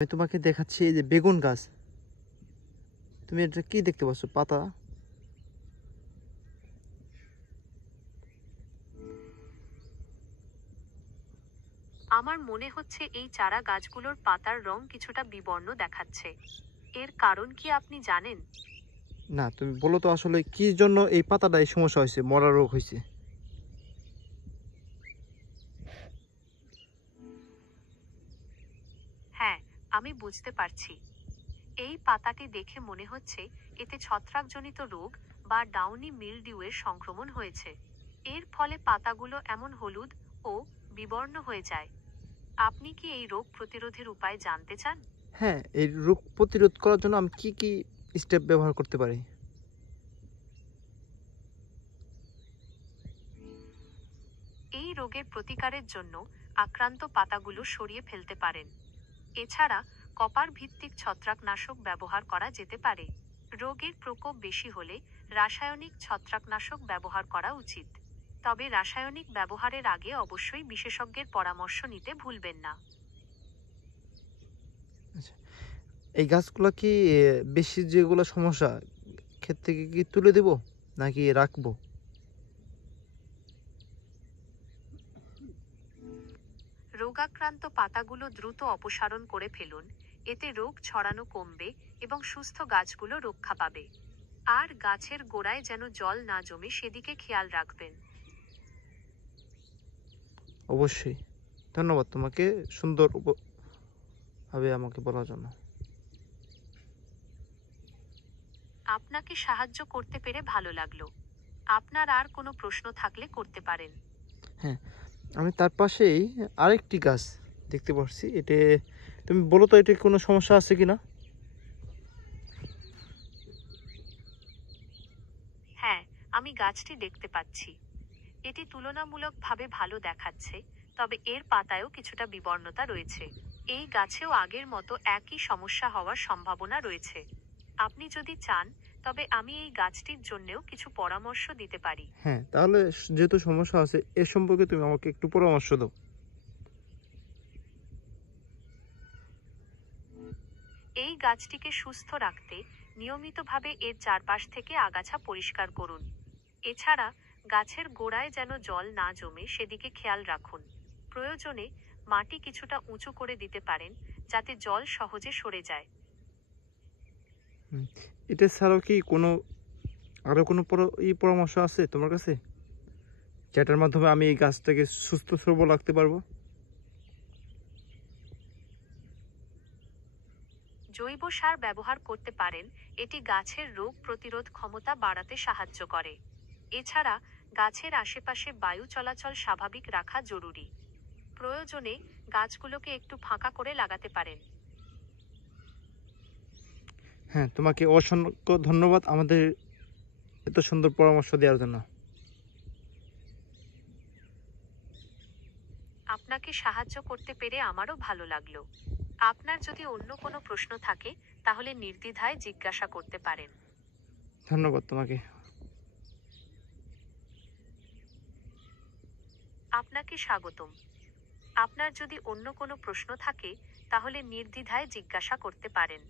আমি তোমাকে দেখাচ্ছি এই যে বেগুন গাছ। তুমি এটা কি দেখতে পাচ্ছ? পাতা। আমার মনে হচ্ছে এই চারা গাছগুলোর পাতার রং কিছুটা বিবর্ণ দেখাচ্ছে। এর কারণ কি আপনি জানেন? না, তুমি বলো তো আসলে কি জন্য এই পাতাটা এই সমস্যা হয়েছে, মরা রোগ হয়েছে? হ্যাঁ, আমি বুঝতে পারছি। এই পাতাটি দেখে মনে হচ্ছে এতে ছত্রাকজনিত রোগ বা ডাউনি মিলডিউয়ের সংক্রমণ হয়েছে। এর ফলে পাতাগুলো এমন হলুদ ও বিবর্ণ হয়ে যায়। আপনি কি এই রোগ প্রতিরোধের উপায় জানতে চান? হ্যাঁ, এই রোগ প্রতিরোধ করার জন্য আমি কি কি স্টেপ ব্যবহার করতে পারি? এই রোগের প্রতিকারের জন্য আক্রান্ত পাতাগুলো সরিয়ে ফেলতে পারেন। এছাড়া কপার ভিত্তিক ছত্রাকনাশক ব্যবহার করা যেতে পারে। রোগের প্রকোপ বেশি হলে রাসায়নিক ছত্রাকনাশক ব্যবহার করা উচিত। তবে রাসায়নিক ব্যবহারের আগে অবশ্যই বিশেষজ্ঞের পরামর্শ নিতে ভুলবেন না। আচ্ছা, এই গাছগুলো কি বেশি যেগুলো সমস্যা ক্ষেত থেকে কি তুলে দেব নাকি রাখবো? রোগাক্রান্ত পাতাগুলো দ্রুত অপসারণ করে ফেলুন। এতে রোগ ছড়ানো কমবে এবং সুস্থ গাছগুলো রক্ষা পাবে। আর গাছের গোড়ায় যেন জল না জমে সেদিকে খেয়াল রাখবেন। অবশ্যই। ধন্যবাদ তোমাকে সুন্দর ভাবে আমাকে বলার জন্য। আপনাকে সাহায্য করতে পেরে ভালো লাগলো। আপনার আর কোনো প্রশ্ন থাকলে করতে পারেন। হ্যাঁ, আমি তার পাশেই আরেকটি গাছ দেখতে পাচ্ছি। এটা তুমি বলো তো, এটা কোনো সমস্যা আছে কিনা? হ্যাঁ, আমি গাছটি দেখতে পাচ্ছি। এটি তুলনামূলকভাবে ভালো দেখাচ্ছে, তবে এর পাতায়ও কিছুটা বিবর্ণতা রয়েছে। এই গাছেও আগের মতো একই সমস্যা হওয়ার সম্ভাবনা রয়েছে। আপনি যদি চান, তবে আমি এই গাছটির জন্যেও কিছু পরামর্শ দিতে পারি। হ্যাঁ, তাহলে যেহেতু সমস্যা আছে এ সম্পর্কে তুমি আমাকে একটু পরামর্শ দাও। এই গাছটিকে সুস্থ রাখতে নিয়মিতভাবে এর চারপাশ থেকে আগাছা পরিষ্কার করুন। এছাড়া গাছের গোড়ায় যেন জল না জমে সেদিকে খেয়াল রাখুন। প্রয়োজনে মাটি কিছুটা উঁচু করে দিতে পারেন, যাতে জল সহজে সরে যায়। হুম, এটা ছাড়াও কি কোনো আরো কোনো পরামর্শ আছে তোমার কাছে, যেটার মাধ্যমে আমি এই গাছটাকে সুস্থ সবল রাখতে পারবো? জৈব সার ব্যবহার করতে পারেন। এটি গাছের রোগ প্রতিরোধ ক্ষমতা বাড়াতে সাহায্য করে। এছাড়া গাছের আশেপাশে বায়ু চলাচল স্বাভাবিক রাখা জরুরি। প্রয়োজনে গাছগুলোকে একটু ফাঁকা করে লাগাতে পারেন। হ্যাঁ, তোমাকে অসংখ্য ধন্যবাদ আমাদের এত সুন্দর পরামর্শ দেওয়ার জন্য। আপনাকে সাহায্য করতে পেরে আমারও ভালো লাগলো। আপনার যদি অন্য কোনো প্রশ্ন থাকে, তাহলে নির্দ্বিধায় জিজ্ঞাসা করতে পারেন। ধন্যবাদ তোমাকে। আপনাকে স্বাগতম। আপনার যদি অন্য কোনো প্রশ্ন থাকে, তাহলে নির্দ্বিধায় জিজ্ঞাসা করতে পারেন।